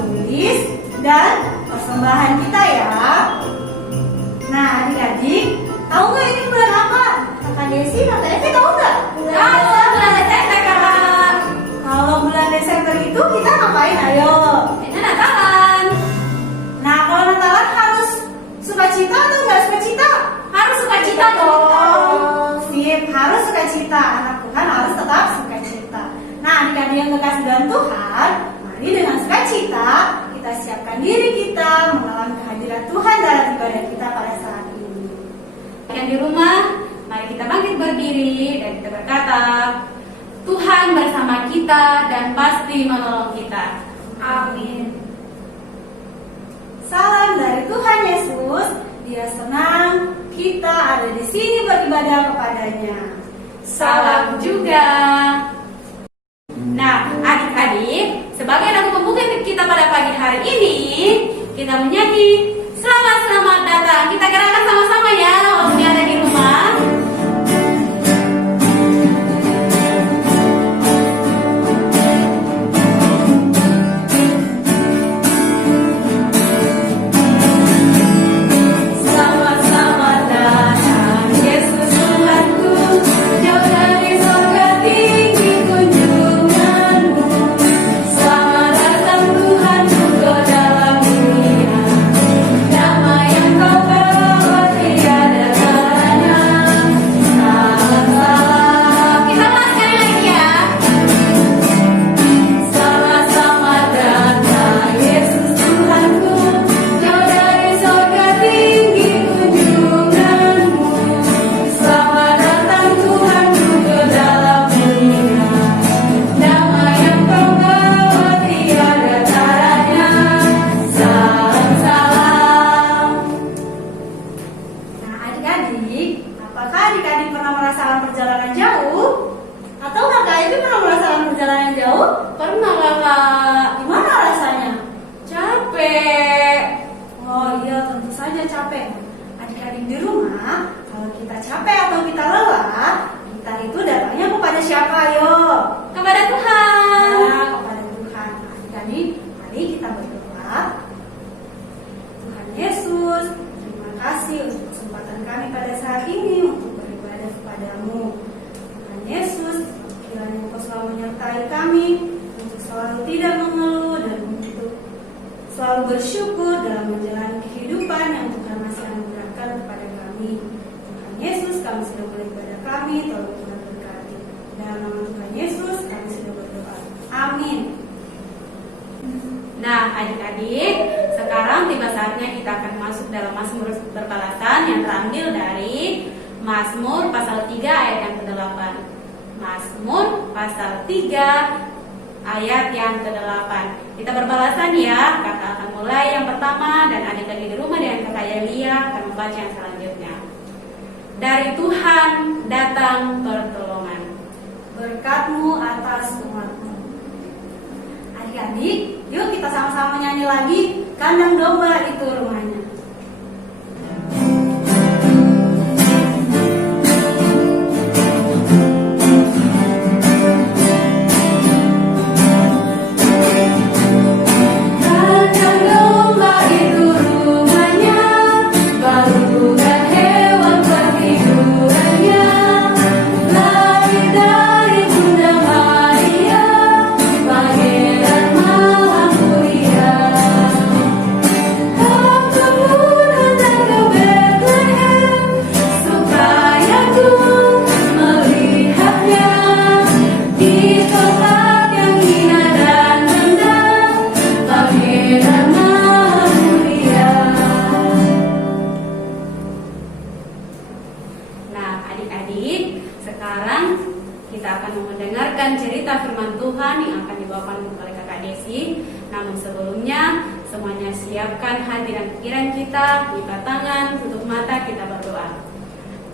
tulis dan persembahan kita ya. Nah adik-adik, tahu nggak ini bulan apa? Kakak Desi, Kakak Evi tahu nggak? Bulan Desember, Kak. Kalau bulan Desember itu kita ngapain? Ayo. Ini Natalan. Nah kalau Natalan harus sukacita atau nggak sukacita? Harus sukacita dong. Sip, harus sukacita. Anak Tuhan harus tetap sukacita. Nah adik-adik yang kekasih dalam Tuhan, mari dengan sukacita kita siapkan diri kita mengalami kehadiran Tuhan dalam ibadah kita pada saat ini. Yang di rumah, mari kita bangkit berdiri dan kita berkata, Tuhan bersama kita dan pasti menolong kita. Amin. Salam dari Tuhan Yesus. Dia senang kita ada di sini beribadah kepadanya. Salam juga. Nah, adik-adik, sebagai lagu pembuka kita pada pagi hari ini, kita menyanyi Selamat datang. Kita gerakan sama-sama ya, walaupun ada di rumah. Selamat datang, Yesus Tuhanku, jauh dari sorga tinggi kunjunganmu. Selamat datang Tuhanku ke dalam dunia. Damai yang kau bawa tiada taranya. Salam salam. Kita ulang sekali lagi ya. Selamat datang Yesus Tuhanku, jauh dari sorga tinggi kunjunganmu. Selamat datang Tuhanku ke dalam dunia. Damai yang kau bawa tiada taranya. Salam salam. Nah adik-adik, apakah adik-adik pernah merasakan perjalanan jauh? Atau kakak itu pernah merasakan perjalanan jauh? Pernah lah Kak. Gimana rasanya? Capek. Oh iya tentu saja capek. Adik-adik di rumah, kalau kita capek atau kita lelah, kita itu datangnya kepada siapa? Ayo. Kepada Tuhan. Nah, kepada Tuhan. Adik-adik, mari kita berdoa. Tuhan Yesus, terima kasih untuk kesempatan kami pada saat ini untuk beribadah kepadamu. Tuhan Yesus, kiranya Engkau selalu menyertai kami untuk selalu tidak mengeluh dan untuk selalu bersyukur dalam menjalani kehidupan yang Tuhan masih anugerahkan kepada kami. Tuhan Yesus, kami sudah beribadah kami, tolong Tuhan berkati. Dalam nama Tuhan Yesus, kami sudah berdoa. Amin. Nah, adik-adik, sekarang tiba saatnya kita akan masuk dalam Mazmur berbalasan yang terambil dari Mazmur pasal 3 ayat yang ke-8. Mazmur pasal 3 ayat yang ke-8. Kita berbalasan ya. Kakak akan mulai yang pertama dan adik-adik di rumah dengan kakak Yelia akan membaca yang selanjutnya. Dari Tuhan datang pertolongan. Berkat-Mu atas umat-Mu. Adik-adik, yuk kita sama-sama nyanyi lagi Kandang Domba Itu Rumahnya. Kandang domba itu rumahnya, baluran hewan pertidurannya. Lari dari Bunda Maria, Pangeran Maha Mulia. Aku datang ke Bethlehem, supaya ku melihatnya di tempat yang hina dan rendah. Pangeran Maha Mulia. Nah, adik-adik, sekarang kita akan mendengarkan cerita firman Tuhan yang akan dibawakan oleh kakak Desi. Namun sebelumnya, semuanya siapkan hati dan pikiran kita, lipat tangan, tutup mata, kita berdoa.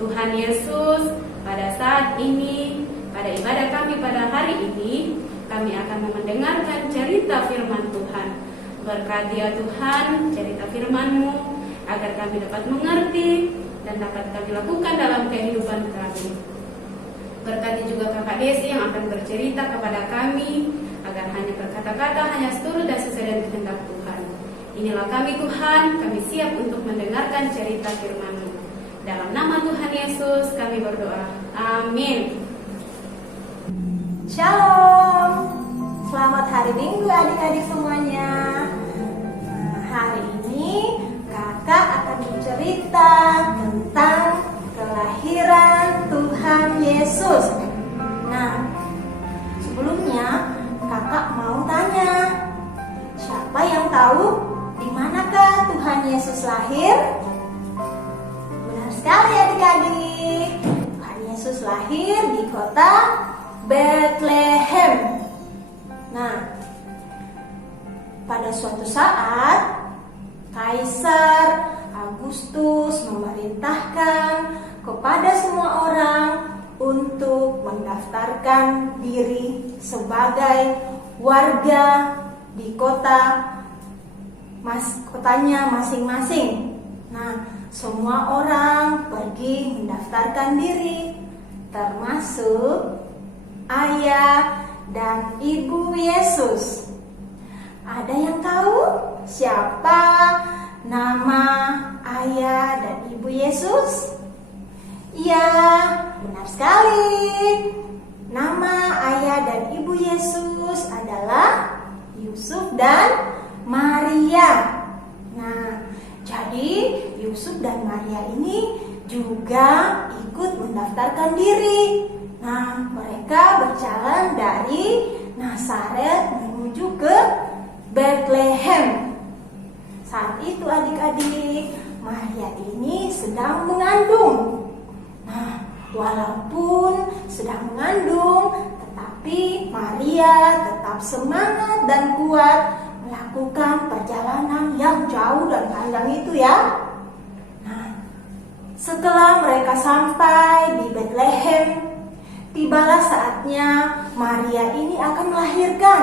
Tuhan Yesus, pada saat ini, pada ibadah kami pada hari ini, kami akan mendengarkan cerita firman Tuhan. Berkati ya Tuhan cerita firman-Mu, agar kami dapat mengerti dan dapat kami lakukan dalam kehidupan kami. Berkati juga kakak Desi yang akan bercerita kepada kami, agar hanya berkata-kata hanya seturut dan sesuai dengan kehendak Tuhan. Inilah kami Tuhan, kami siap untuk mendengarkan cerita firman-Mu. Dalam nama Tuhan Yesus kami berdoa. Amin. Shalom. Selamat hari Minggu adik-adik semuanya. Hari ini kakak akan bercerita tentang kelahiran Tuhan Yesus. Nah, sebelumnya kakak mau tanya, siapa yang tahu di manakah Tuhan Yesus lahir? Benar sekali adik-adik. Tuhan Yesus lahir di kota Bethlehem. Nah, pada suatu saat Kaisar Agustus memerintahkan kepada semua orang untuk mendaftarkan diri sebagai warga di kotanya masing-masing. Nah, semua orang pergi mendaftarkan diri, termasuk ayah dan ibu Yesus. Ada yang tahu siapa nama ayah dan ibu Yesus? Iya, benar sekali. Nama ayah dan ibu Yesus adalah Yusuf dan Maria. Nah, jadi Yusuf dan Maria ini juga ikut mendaftarkan diri. Nah, mereka berjalan dari Nazaret menuju ke Bethlehem. Saat itu adik-adik, Maria ini sedang mengandung. Nah, walaupun sedang mengandung, tetapi Maria tetap semangat dan kuat melakukan perjalanan yang jauh dan panjang itu ya. Nah, setelah mereka sampai di Bethlehem, tibalah saatnya Maria ini akan melahirkan.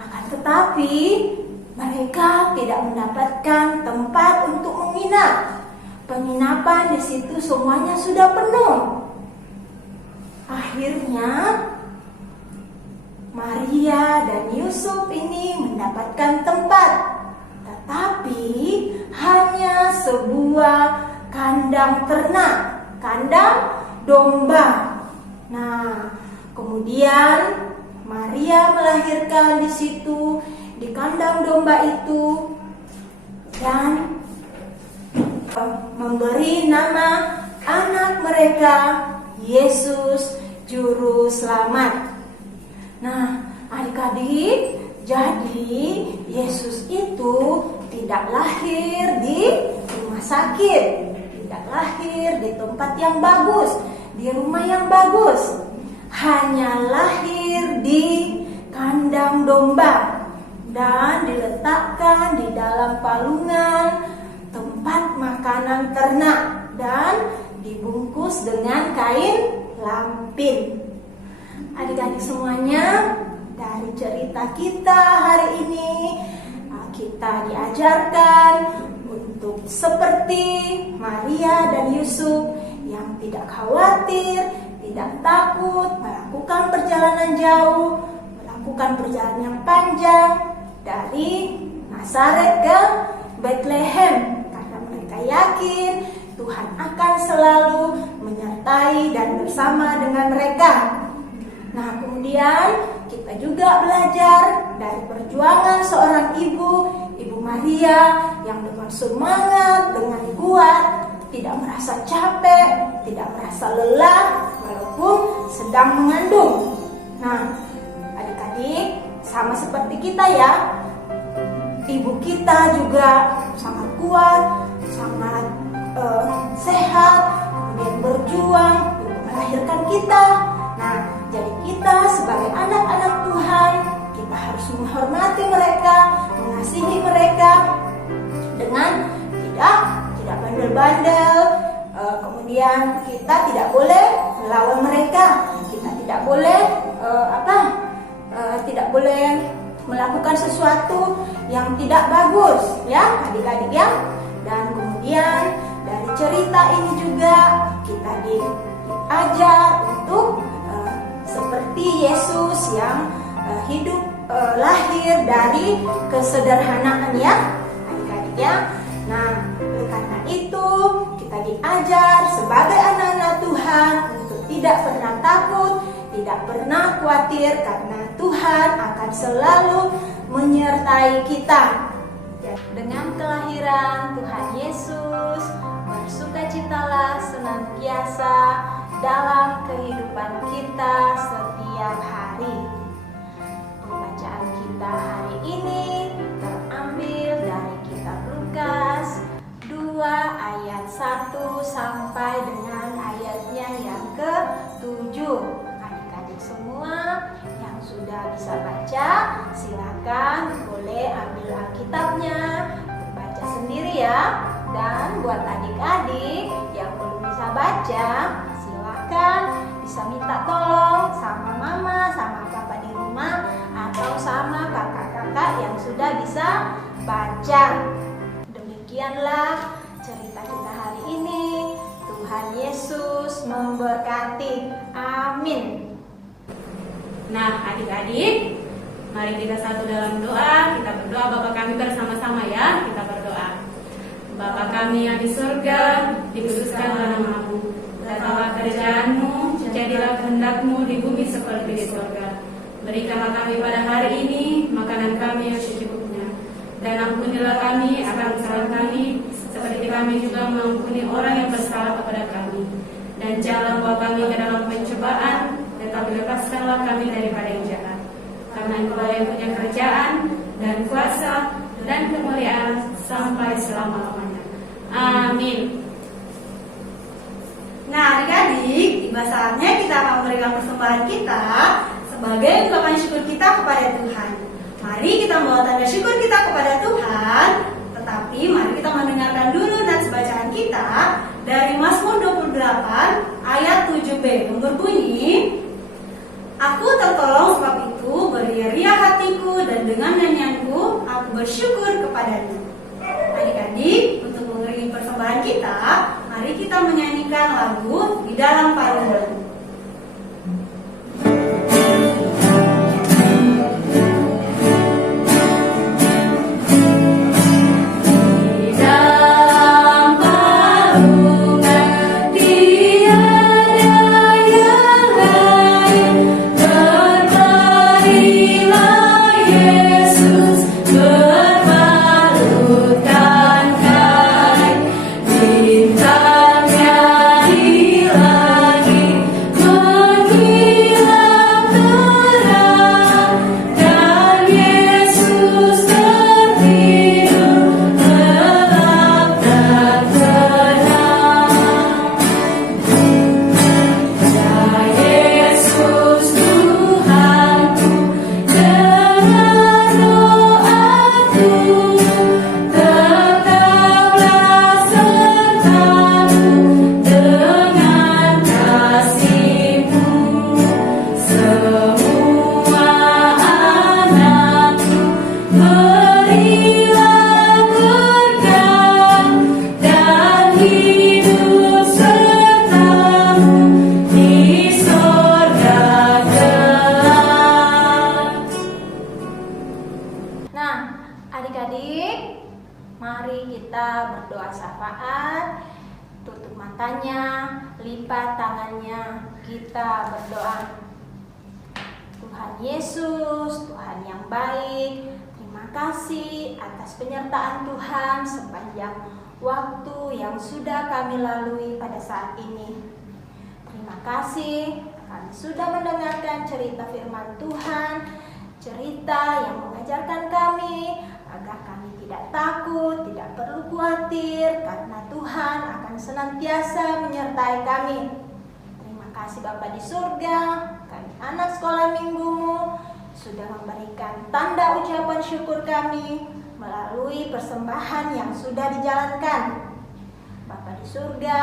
Akan tetapi mereka tidak mendapatkan tempat untuk menginap. Penginapan di situ semuanya sudah penuh. Akhirnya Maria dan Yusuf ini mendapatkan tempat, tetapi hanya sebuah kandang ternak, kandang domba. Nah, kemudian Maria melahirkan di situ, di kandang domba itu, dan memberi nama anak mereka Yesus Juru Selamat. Nah, adik-adik, jadi Yesus itu tidak lahir di rumah sakit, tidak lahir di tempat yang bagus, di rumah yang bagus, hanya lahir di kandang domba dan diletakkan di dalam palungan tempat makanan ternak dan dibungkus dengan kain lampin. Adik-adik semuanya, dari cerita kita hari ini kita diajarkan untuk seperti Maria dan Yusuf yang tidak khawatir, tidak takut melakukan perjalanan jauh, melakukan perjalanan yang panjang dari Nazaret ke Bethlehem, karena mereka yakin Tuhan akan selalu menyertai dan bersama dengan mereka. Nah, kemudian kita juga belajar dari perjuangan seorang ibu Maria yang dengan semangat, dengan kuat, tidak merasa capek, tidak merasa lelah walaupun sedang mengandung. Nah, adik-adik, sama seperti kita ya, ibu kita juga sangat kuat, sangat sehat, kemudian berjuang untuk melahirkan kita. Nah, jadi kita sebagai anak-anak Tuhan, kita harus menghormati mereka, mengasihi mereka dengan tidak bandel-bandel. Kemudian kita tidak boleh melawan mereka, kita tidak boleh tidak boleh melakukan sesuatu yang tidak bagus, ya adik-adik ya. Dan kemudian dari cerita ini juga kita diajar untuk seperti Yesus yang lahir dari kesederhanaan ya adik-adik ya. Nah, oleh karena itu kita diajar sebagai anak-anak Tuhan untuk tidak pernah takut, tidak pernah khawatir karena Tuhan akan selalu menyertai kita. Dengan kelahiran Tuhan Yesus, bersukacitalah senantiasa dalam kehidupan kita setiap hari. Pembacaan kita hari ini terambil dari kitab Lukas 2 ayat 1 sampai dengan ayatnya yang ke-7. Adik-adik semua yang sudah bisa baca, silakan boleh ambil Alkitabnya, baca sendiri ya. Dan buat adik-adik yang belum bisa baca, silakan bisa minta tolong sama mama, sama papa di rumah, atau sama kakak-kakak yang sudah bisa baca. Demikianlah cerita kita hari ini. Tuhan Yesus memberkati. Amin. Nah, adik-adik, mari kita satu dalam doa. Kita berdoa Bapa kami bersama-sama ya. Kita berdoa. Bapa kami yang di surga, dikuduskanlah nama-Mu. Datanglah kerajaan-Mu, jadilah kehendak-Mu di bumi seperti di surga. Berikanlah kami pada hari ini makanan kami yang secukupnya. Dan ampunilah kami akan kesalahan kami, seperti kami juga mengampuni orang yang bersalah kepada kami. Dan jangan bawa kami ke dalam pencobaan, tetapi lepaskanlah kami daripada yang jahat. Karena Engkau yang punya kerajaan dan kuasa dan kemuliaan sampai selama-lamanya. Amin. Nah adik-adik, tiba saatnya kita akan memberikan persembahan kita sebagai ungkapan syukur kita kepada Tuhan. Mari kita membawa tanda syukur kita kepada Tuhan. Tetapi mari kita mendengarkan dulu nats bacaan kita dari Mazmur 28 ayat 7b yang berbunyi, Aku tertolong sebab itu beria-ria hatiku dan dengan nyanyianku aku bersyukur kepadanya. Adik-adik, untuk mengiringi persembahan kita, mari kita menyanyikan lagu Di Dalam Palungan. Lipat tangannya, kita berdoa. Tuhan Yesus, Tuhan yang baik, terima kasih atas penyertaan Tuhan sepanjang waktu yang sudah kami lalui pada saat ini. Terima kasih kami sudah mendengarkan cerita firman Tuhan, cerita yang mengajarkan kami agar kami tidak takut, tidak perlu khawatir karena Tuhan akan senantiasa menyertai kami. Terima kasih Bapa di surga, kami anak sekolah minggumu sudah memberikan tanda ucapan syukur kami melalui persembahan yang sudah dijalankan. Bapa di surga,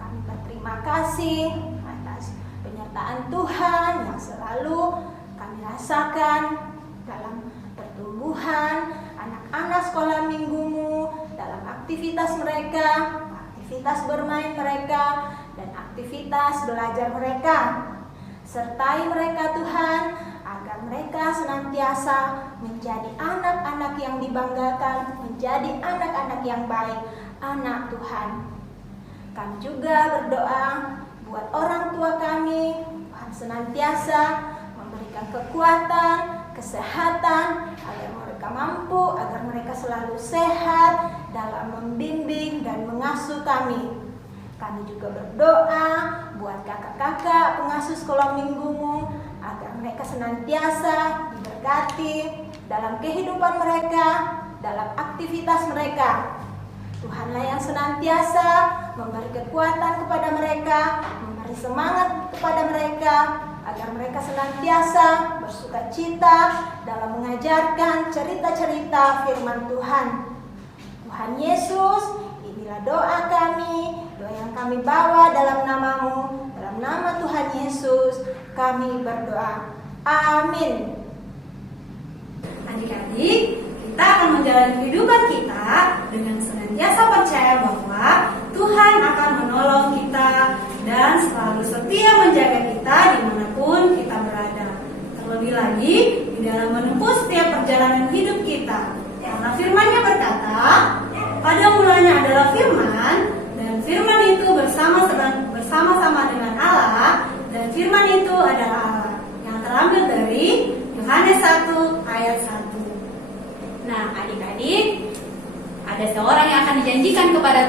kami berterima kasih atas penyertaan Tuhan yang selalu kami rasakan dalam pertumbuhan anak-anak sekolah minggumu, dalam aktivitas mereka, aktivitas bermain mereka, dan aktivitas belajar mereka. Sertai mereka Tuhan, agar mereka senantiasa menjadi anak-anak yang dibanggakan, menjadi anak-anak yang baik, anak Tuhan. Kami juga berdoa buat orang tua kami, Tuhan senantiasa memberikan kekuatan, kesehatan, agar mereka mampu, agar mereka selalu sehat dalam membimbing dan mengasuh kami. Kami juga berdoa buat kakak-kakak pengasuh sekolah minggumu, agar mereka senantiasa diberkati dalam kehidupan mereka, dalam aktivitas mereka. Tuhanlah yang senantiasa memberi kekuatan kepada mereka, memberi semangat kepada mereka, agar mereka senantiasa bersukacita dalam mengajarkan cerita-cerita firman Tuhan. Tuhan Yesus, inilah doa kami, doa yang kami bawa dalam nama-Mu, dalam nama Tuhan Yesus kami berdoa. Amin. Adik-adik, kita akan menjalani kehidupan kita dengan senantiasa percaya bahwa Tuhan akan menolong kita dan selalu setia menjaga kita dimanapun kita berada. Terlebih lagi di dalam menempuh setiap perjalanan hidup kita. Karena firman-Nya berkata, pada mulanya adalah firman, dan firman itu bersama-sama dengan Allah, dan firman itu adalah Allah. Yang terambil dari Yohanes 1 ayat 1. Nah, adik-adik, ada seorang yang akan dijanjikan kepada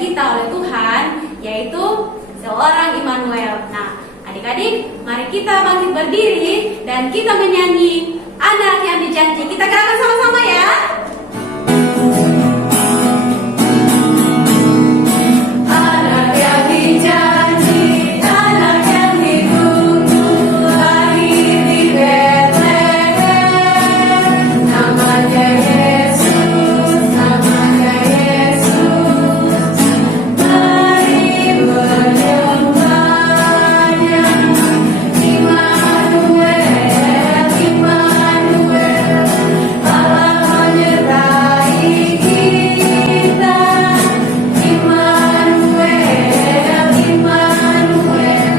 kita oleh Tuhan, yaitu seorang Immanuel. Nah, adik-adik, mari kita bangkit berdiri dan kita menyanyi Anak yang Dijanji. Kita gerakan sama-sama ya. Anak yang dijanji, anak yang ditunggu, lahir di Betlehem. Namanya Yesus, namanya Yesus. Mari menyembahnya. Immanuel, Immanuel, Allah menyertai kita. Immanuel, Immanuel,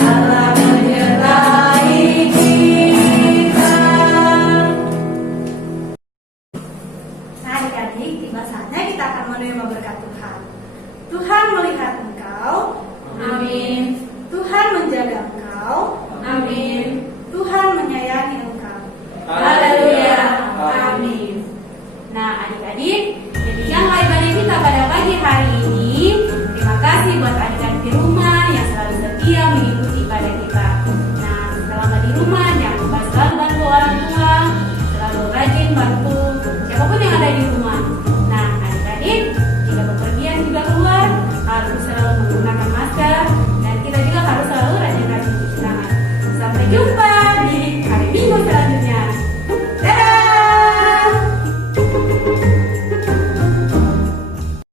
Allah menyertai kita. Nah, adik-adik, tiba saatnya kita akan menerima berkat Tuhan. Tuhan melihat engkau, Amin. Tuhan menjaga engkau, Amin. Tuhan menyayangi engkau. Haleluya. Amin. Nah, adik-adik, demikianlah ibadah kita pada pagi hari ini. Terima kasih buat adik-adik di rumah yang selalu setia mengikuti ibadah kita. Nah, selama di rumah jangan lupa selalu bantu orang tua, selalu rajin bantu siapapun yang ada di rumah. Nah, adik-adik, jika bepergian juga keluar, harus selalu menggunakan masker dan kita juga harus selalu rajin-rajin cuci tangan. Sampai jumpa.